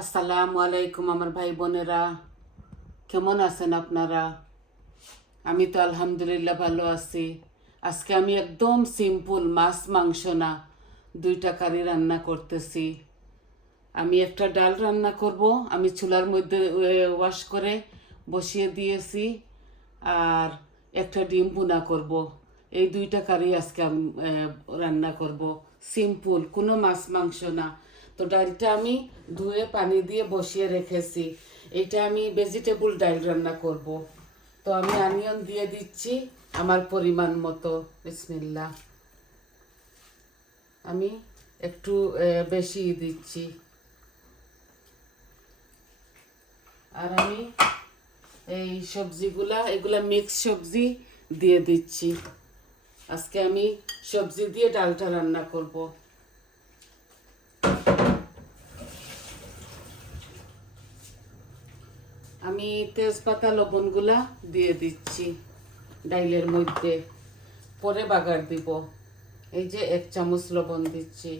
আসসালামু আলাইকুম আমার ভাই বোনেরা, কেমন আছেন আপনারা? আমি তো আলহামদুলিল্লাহ ভালো আছি। আজকে আমি একদম সিম্পল মাছ মাংস না, দুইটা কারি রান্না করতেছি। আমি একটা ডাল রান্না করব। আমি চুলার মধ্যে ওয়াশ করে বসিয়ে দিয়েছি। আর একটা ডিম ভুনা করব। এই দুইটা কারি আজকে আমি রান্না করব। সিম্পল, কোনো মাছ মাংস না। তো ডালটা আমি ধুয়ে পানি দিয়ে বসিয়ে রেখেছি। এটা আমি ভেজিটেবল ডাল রান্না করব। তো আমি অনিয়ন দিয়ে দিচ্ছি আমার পরিমাণ মতো। বিসমিল্লাহ। আমি একটু বেশি দিচ্ছি। আর আমি এই এগুলা মিক্স সবজি দিয়ে দিচ্ছি। আজকে আমি সবজি দিয়ে ডালটা রান্না করব। আমি তেজপাতা লবণগুলা দিয়ে দিচ্ছি ডাইলের মধ্যে, পরে বাগার দিব। এই যে 1 চামচ লবণ দিচ্ছি,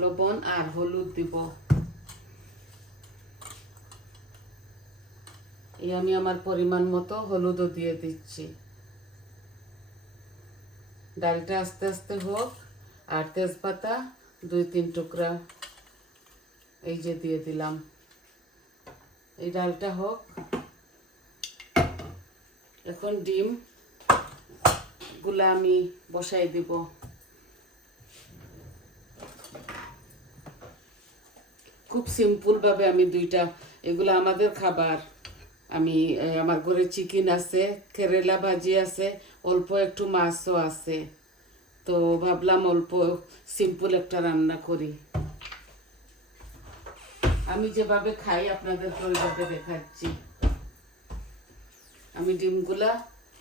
লবণ আর হলুদ দিব। এই আমি আমার পরিমাণ মতো হলুদও দিয়ে দিচ্ছি। ডালটা আস্তে আস্তে হোক। আর তেজপাতা 2-3 টুকরা এই যে দিয়ে দিলাম। এই ডালটা হোক। এখন ডিম গুলা আমি বসাই দিব। খুব সিম্পল ভাবে আমি এগুলো আমাদের খাবার। আমি আমার ঘরে চিকেন আছে, কেরেলা ভাজি আছে, অল্প একটু মাছও আছে। তো ভাবলাম অল্প সিম্পল একটা রান্না করি। আমি যেভাবে খাই আপনাদেরকে ওইভাবে দেখাচ্ছি। আমি ডিমগুলা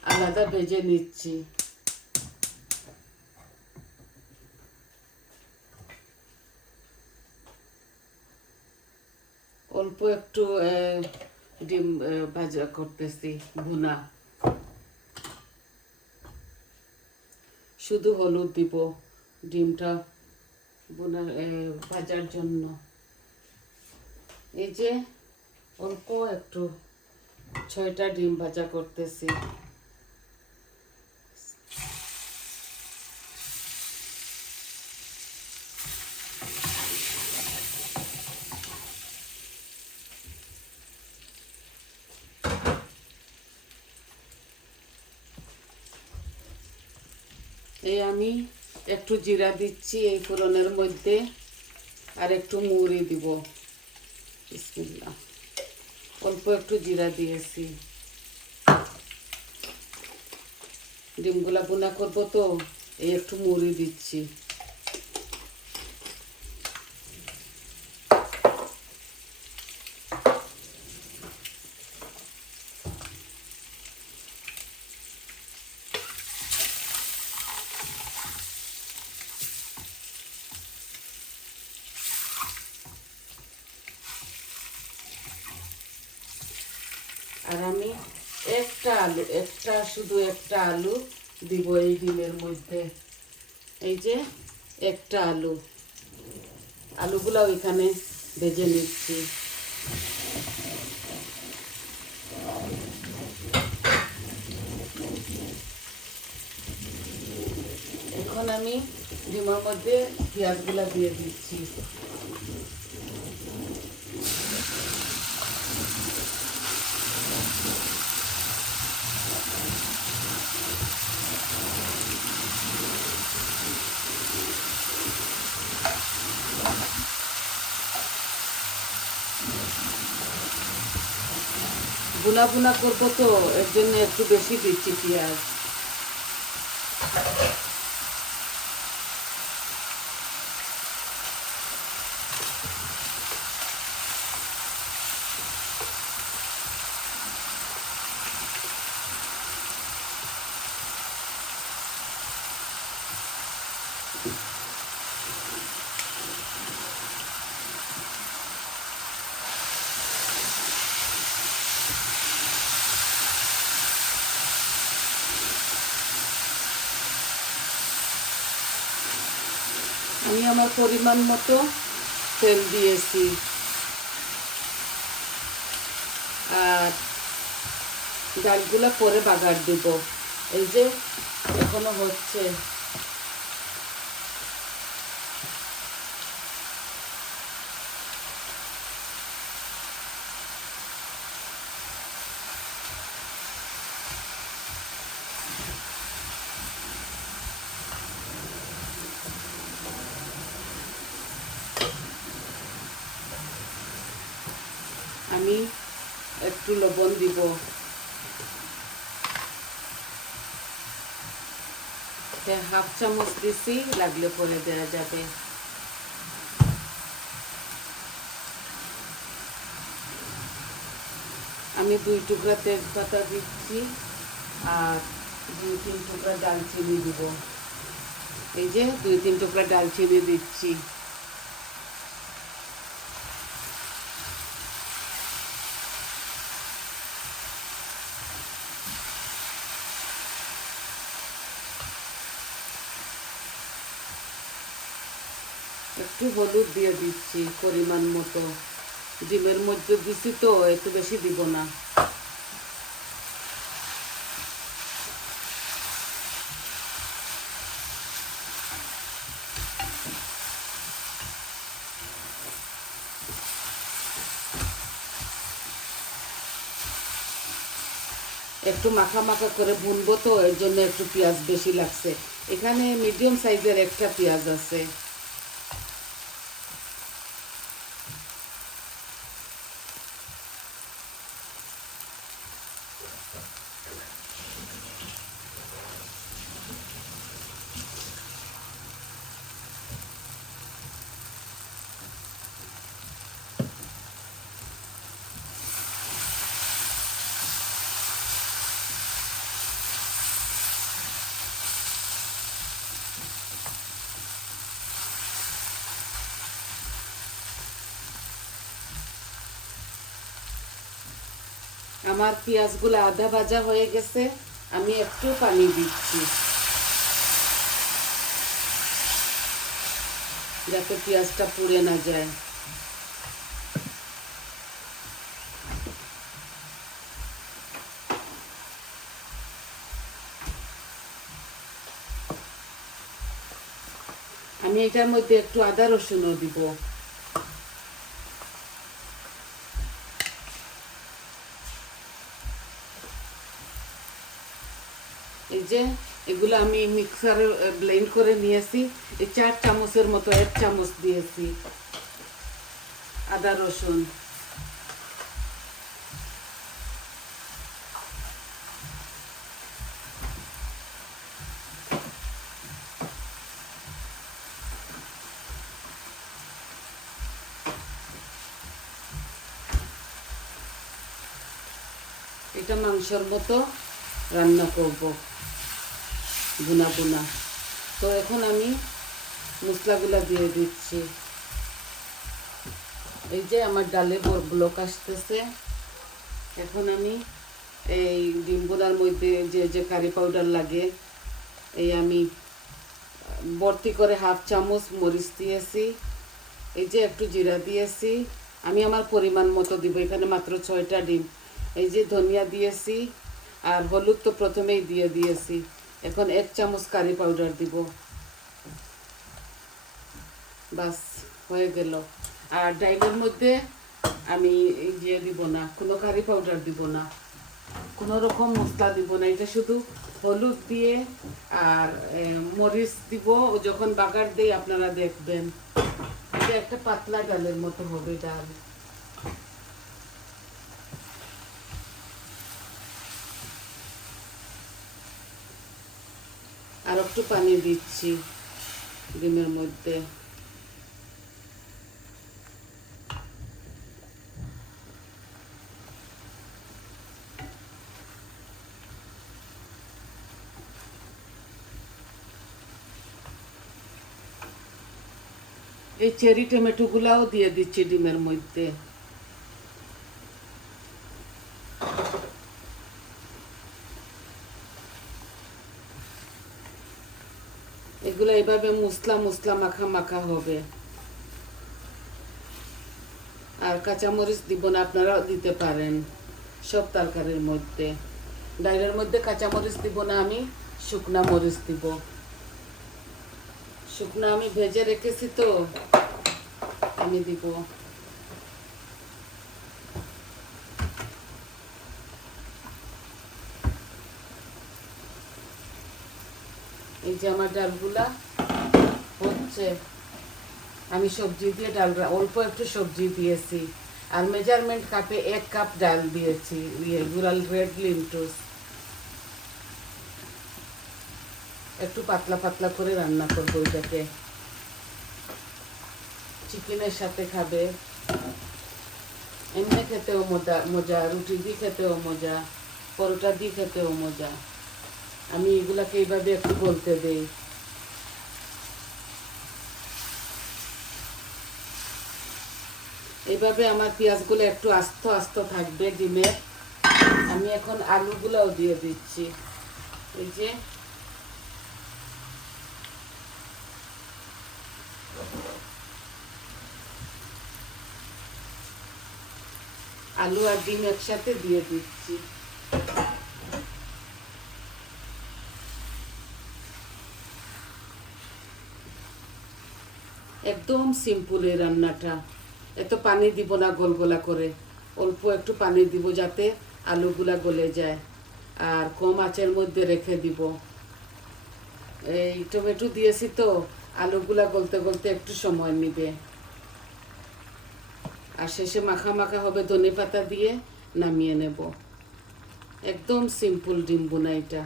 আলাদা ভেজে নিচ্ছি। অল্প একটু ডিম ভাজা করতেছি, ভুনা। শুধু হলুদ দিব ডিমটা ভুনা ভাজার জন্য। এই যে অল্প একটু 6টা ডিম ভাজা করতেছি। এই আমি একটু জিরা দিচ্ছি এই ফোড়নের মধ্যে, আর একটু মৌরি দিব। বিসমিল্লাহ। অল্প একটু জিরা দিয়েছি। ডিমগুলা ভুনা করবো তো এই একটু মৌরি দিচ্ছি। আর আমি শুধু একটা আলু দিব এই ডিমের মধ্যে। এই যে একটা আলুগুলা ওইখানে ভেজে নিচ্ছি। এখন আমি ডিমের মধ্যে পেঁয়াজগুলা দিয়ে দিচ্ছি। ভুনা ভুনা করবো তো এর জন্য একটু বেশি দিচ্ছি পেঁয়াজ। আমি আমার পরিমাণ মতো তেল দিয়েছি, আর ডালগুলা পরে বাগার দিব। এই যে এখনো হচ্ছে। আমি একটু লবণ দিব, হাফ চামচ দিছি, লাগলে পরে দেওয়া যাবে। আমি 2 টুকরা তেজপাতা দিচ্ছি আর 2-3 টুকরা ডালচিনি দিব। এই যে 2-3 টুকরা ডালচিনি দিচ্ছি। একটু হলুদ দিয়ে দিচ্ছি পরিমাণ মতো, ডিমের মধ্যে দিছি তো একটু বেশি দিব না। একটু মাখা মাখা করে ভুনবো তো, এর জন্য একটু পেঁয়াজ বেশি লাগছে। এখানে মিডিয়াম সাইজের একটা পেঁয়াজ আছে। আমার পেঁয়াজগুলো আধা ভাজা হয়ে গেছে, আমি একটু পানি দিচ্ছি যাতে পেঁয়াজটা পুড়ে না যায়। আমি এটার মধ্যে একটু আদা রসুনও দিব। এই যে এগুলো আমি মিক্সারে ব্লেন্ড করে নিয়েছি। এই 4 চামচের মতো 1 চামচ দিয়েছি আদা রসুন। এটা মাংসের মতো রান্না করব, ভুনা ভুনা। তো এখন আমি মশলাগুলো দিয়ে দিচ্ছি। এই যে আমার ডালে ব্লক আসতেছে। এখন আমি এই ডিম ভুনার মধ্যে যে যে কারি পাউডার লাগে, এই আমি ভর্তি করে হাফ চামচ মরিচ দিয়েছি। এই যে একটু জিরা দিয়েছি, আমি আমার পরিমাণ মতো দিব, এখানে মাত্র 6টা ডিম। এই যে ধনিয়া দিয়েছি, আর হলুদ তো প্রথমেই দিয়ে দিয়েছি। এখন 1 চামচ কারি পাউডার দিব, বাস হয়ে গেল। আর ডাইলের মধ্যে আমি এই যে দিব না, কোনো কারি পাউডার দিব না, কোনো রকম মশলা দিব না। এটা শুধু হলুদ দিয়ে আর মরিচ দিব। যখন বাগার দেই আপনারা দেখবেন, এটা একটা পাতলা ডালের মতো হবে ডাল। আর একটু পানি দিচ্ছি ডিমের মধ্যে। এই চেরি টমেটোগুলাও দিয়ে দিচ্ছি ডিমের মধ্যে। এগুলো এভাবে মুসলা মুসলা মাখা মাখা হবে। আর কাঁচামরিচ দিব না, আপনারাও দিতে পারেন সব তরকারির মধ্যে। ডালের মধ্যে কাঁচামরিচ দিব না, আমি শুকনা মরিচ দিব। শুকনা আমি ভেজে রেখেছি তো, আমি দিব। এই যে আমার ডালগুলা হচ্ছে, আমি সবজি দিয়ে ডাল, অল্প একটু সবজি দিয়েছি, আর মেজারমেন্ট কাপে 1 কাপ ডাল দিয়েছি, গুড়াল রেড লিন্টুস। একটু পাতলা পাতলা করে রান্না করবো এটাকে, চিকেনের সাথে খাবে, এমনি খেতেও মজা, রুটি দিয়ে খেতেও মজা, পরোটা দিয়ে খেতেও মজা। আমি এগুলাকে এইভাবে একটু বলতে দেই। এইভাবে আমার পেঁয়াজগুলো একটু আস্ত আস্ত থাকবে ডিমের। আমি এখন আলুগুলোও দিয়ে দিচ্ছি। এই যে আলু আর ডিম একসাথে দিয়ে দিচ্ছি। একদম সিম্পল এই রান্নাটা, এত পানি দিব না গোলগোলা করে, অল্প একটু পানি দিব যাতে আলুগুলা গলে যায়, আর কম আঁচের মধ্যে রেখে দিব। এই টমেটো দিয়েছি তো, আলুগুলা গলতে গলতে একটু সময় নেবে, আর শেষে মাখা মাখা হবে ধনেপাতা দিয়ে নামিয়ে নেব। একদম সিম্পল ডিম বোনা এটা।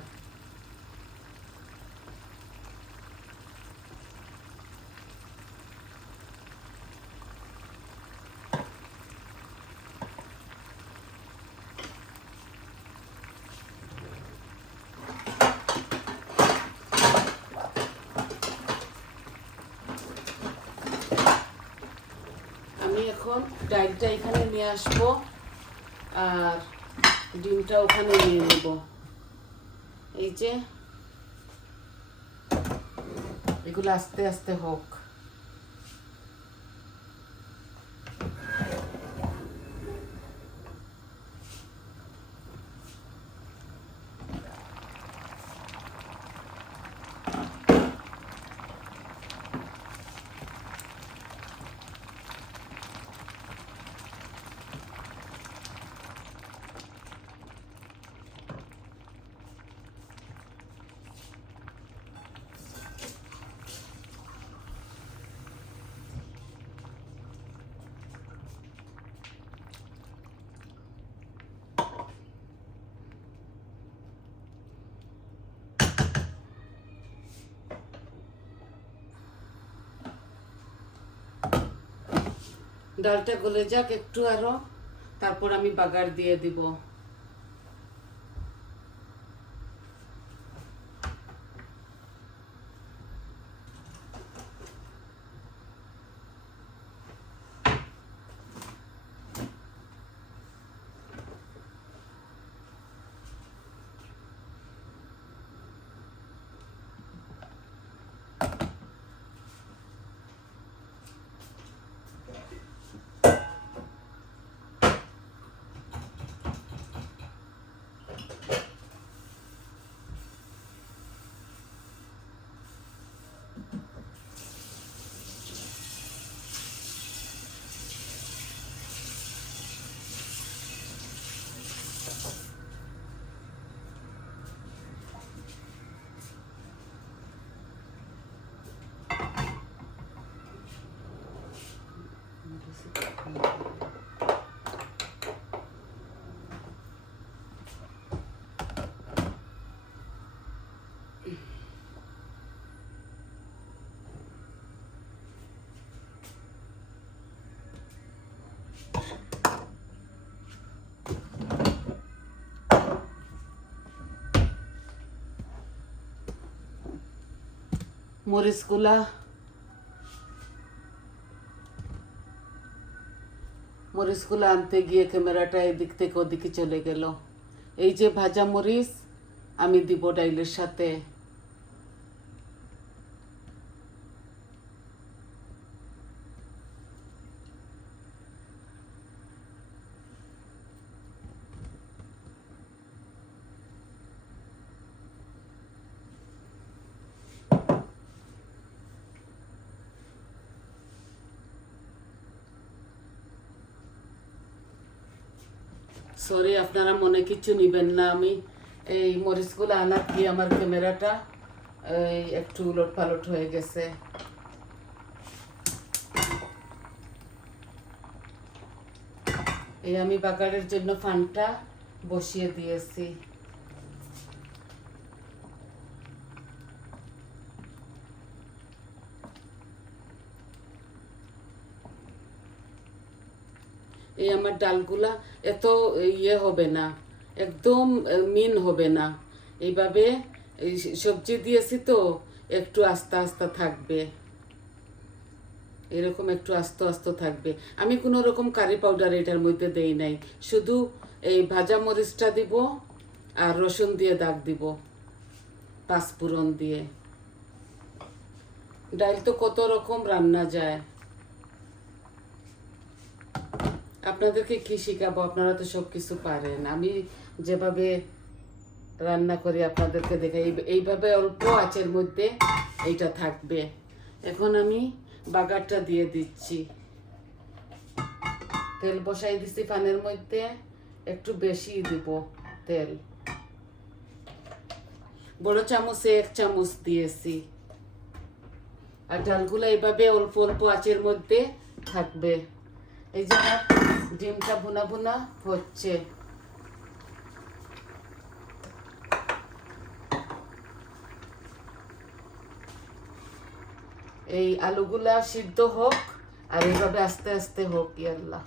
আমি এখন ডালটা এখানে নিয়ে আসবো, আর ডিমটা ওখানে নিয়ে নেব। এই যে এগুলো আস্তে আস্তে হোক। ডালটা গলে যাক একটু আরো, তারপর আমি বাগার দিয়ে দিব। মরিচগুলা আনতে গিয়ে ক্যামেরাটা এদিক থেকে ওদিকে চলে গেল। এই যে ভাজা মরিচ আমি দিব ডাইলের সাথে। সরি, আপনারা মনে কিছু নিবেন না। আমি এই মরিচগুলো আনার দিয়ে আমার ক্যামেরাটা একটু উলট পালট হয়ে গেছে। এই আমি বাগারের জন্য ফানটা বসিয়ে দিয়েছি। এই আমার ডালগুলা এত ইয়ে হবে না, একদম মিন হবে না। এইভাবে এই সবজি দিয়েছি তো একটু আস্তে আস্তে থাকবে, এরকম একটু আস্তে আস্তে থাকবে। আমি কোনো রকম কারি পাউডার এটার মধ্যে দেই নাই, শুধু এই ভাজা মরিচটা দিব আর রসুন দিয়ে দাগ দিব, পাঁচফোড়ন দিয়ে। ডাল তো কত রকম রান্না যায়, আপনাদেরকে কি শিখাবো? আপনারা তো সব কিছু পারেন। আমি যেভাবে রান্না করি আপনাদেরকে দেখাই, এইভাবে অল্প আঁচের মধ্যে এইটা থাকবে। এখন আমি বাগারটা দিয়ে দিচ্ছি। তেল বসাই দিচ্ছি পানের মধ্যে, একটু বেশি দিব তেল, বড় চামচে 1 চামচ দিয়েছি। আর ডালগুলো এইভাবে অল্প অল্প আঁচের মধ্যে থাকবে। এই যে আমার ডিমটা ভুনা ভুনা হচ্ছে। এই আলুগুলা সিদ্ধ হোক আর এইভাবে আস্তে আস্তে হোক। ইয়াল্লাহ,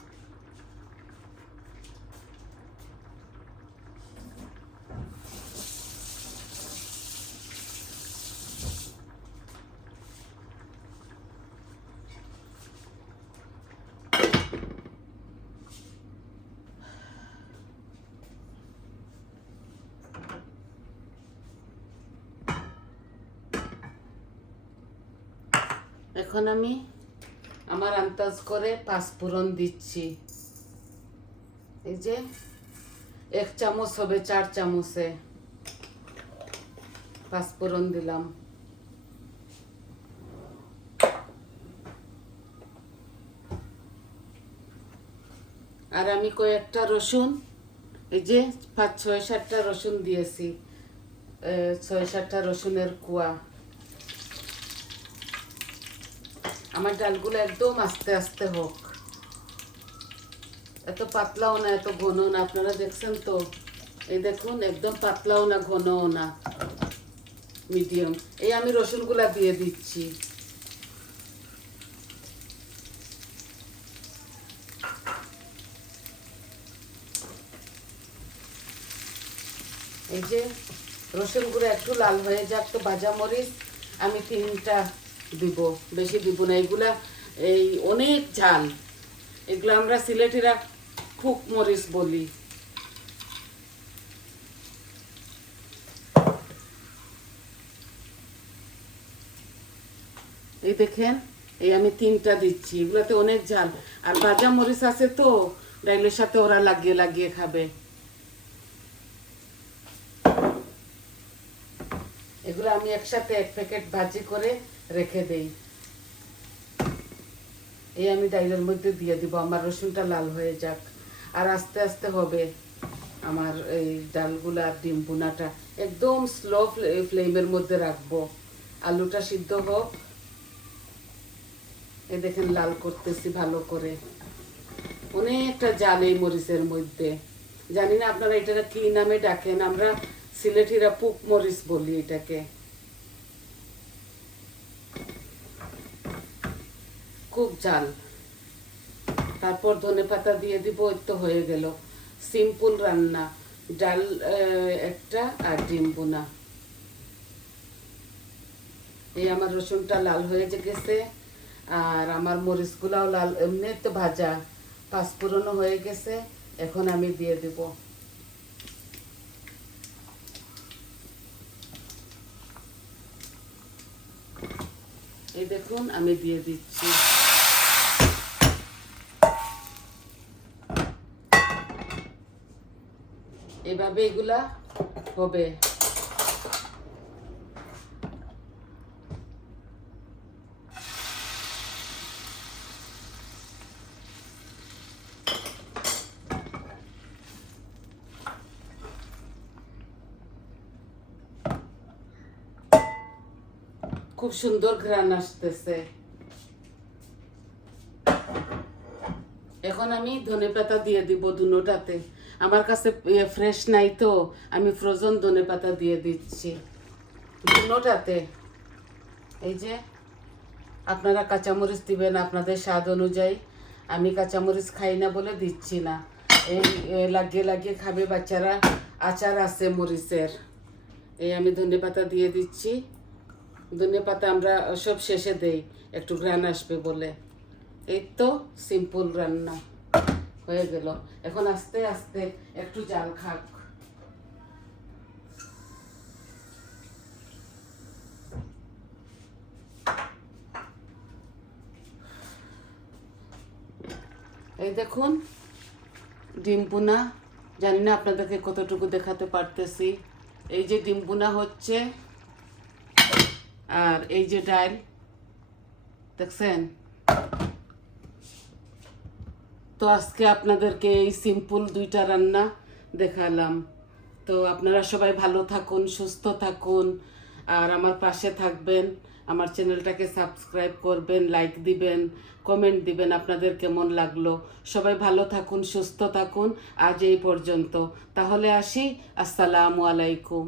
এখন আমি আমার আন্দাজ করে পাঁচফোড়ন দিচ্ছি। এই যে 1 চামচ হবে 4 চামচে পাঁচফোড়ন দিলাম। আর আমি কয়েকটা রসুন, এই যে 5-6-7টা রসুন দিয়েছি, 6-7টা রসুনের কোয়া। আমার ডালগুলো একদম আস্তে আস্তে হোক, এত পাতলাও না এত ঘনও না। আপনারা দেখছেন তো, এই দেখুন একদম পাতলাও না ঘনও না, মিডিয়াম। এই আমি রসুনগুলা দিয়ে দিচ্ছি। এই যে রসুনগুলো একটু লাল হয়ে যাক তো ভাজা মরিচ আমি 3টা দিব, বেশি দিব না। এগুলা এই অনেক ঝাল, এগুলো আমরা সিলেটিরা খুব মরিচ বলি। এই দেখেন, এই আমি 3টা দিচ্ছি, এগুলাতে অনেক ঝাল। আর ভাজা মরিচ আছে তো, ডাইলের সাথে ওরা লাগিয়ে লাগিয়ে খাবে। এগুলো আমি একসাথে 1 প্যাকেট ভাজি করে রেখে দেই। এই আমি ডাইলের মধ্যে দিয়ে দিব, আমার রসুনটা লাল হয়ে যাক। আর আস্তে আস্তে হবে আমার এই ডালগুলা। ডিম ভুনাটা একদম স্লো ফ্লেমের মধ্যে রাখবো, আলুটা সিদ্ধ হোক। এই দেখেন লাল করতেছি ভালো করে, অনেকটা জাল এই মরিচের মধ্যে। জানি না আপনারা এটা কি নামে ডাকেন, আমরা সিলেটিরা পুক মরিচ বলি এটাকে। খুব ঝাল। তারপর ধনেপাতা দিয়ে দিব, এই তো হয়ে গেল। সিম্পল রান্না, ডাল একটা আর ডিম বোনা। এই আমার রসুনটা লাল হয়ে গেছে, আর আমার মরিচগুলাও লাল, এমনি তো ভাজা, পাঁচফোড়নও হয়ে গেছে। এখন আমি দিয়ে দিব। এই দেখুন আমি দিয়ে দিচ্ছি। এভাবে এগুলা হবে। খুব সুন্দর ঘ্রাণ আসতেছে। এখন আমি ধনেপাতা দিয়ে দিব দুটোটাতে। আমার কাছে ফ্রেশ নাই তো আমি ফ্রোজেন ধনেপাতা দিয়ে দিচ্ছি দুটোটাতে। এই যে আপনারা কাঁচামরিচ দিবেন আপনাদের স্বাদ অনুযায়ী। আমি কাঁচামরিচ খাই না বলে দিচ্ছি না। এই লাগিয়ে লাগিয়ে খাবে বাচ্চারা। আচার আছে মরিচের। এই আমি ধনেপাতা দিয়ে দিচ্ছি। ধনেপাতা আমরা সব শেষে দেই একটু ঘ্রাণ আসবে বলে। এই তো সিম্পল রান্না হয়ে গেল। এখন আস্তে আস্তে একটু জাল খাক। এই দেখুন ডিম ভুনা। জানি না আপনাদেরকে কতটুকু দেখাতে পারতেছি। এই যে ডিম ভুনা হচ্ছে, আর এই যে ডাল দেখছেন। তো আজকে আপনাদেরকে এই সিম্পল দুইটা রান্না দেখালাম। তো আপনারা সবাই ভালো থাকুন, সুস্থ থাকুন, আর আমার পাশে থাকবেন। আমার চ্যানেলটাকে সাবস্ক্রাইব করবেন, লাইক দিবেন, কমেন্ট দিবেন আপনাদের কেমন লাগলো। সবাই ভালো থাকুন, সুস্থ থাকুন। আজ এই পর্যন্ত। তাহলে আসি। আসসালামু আলাইকুম।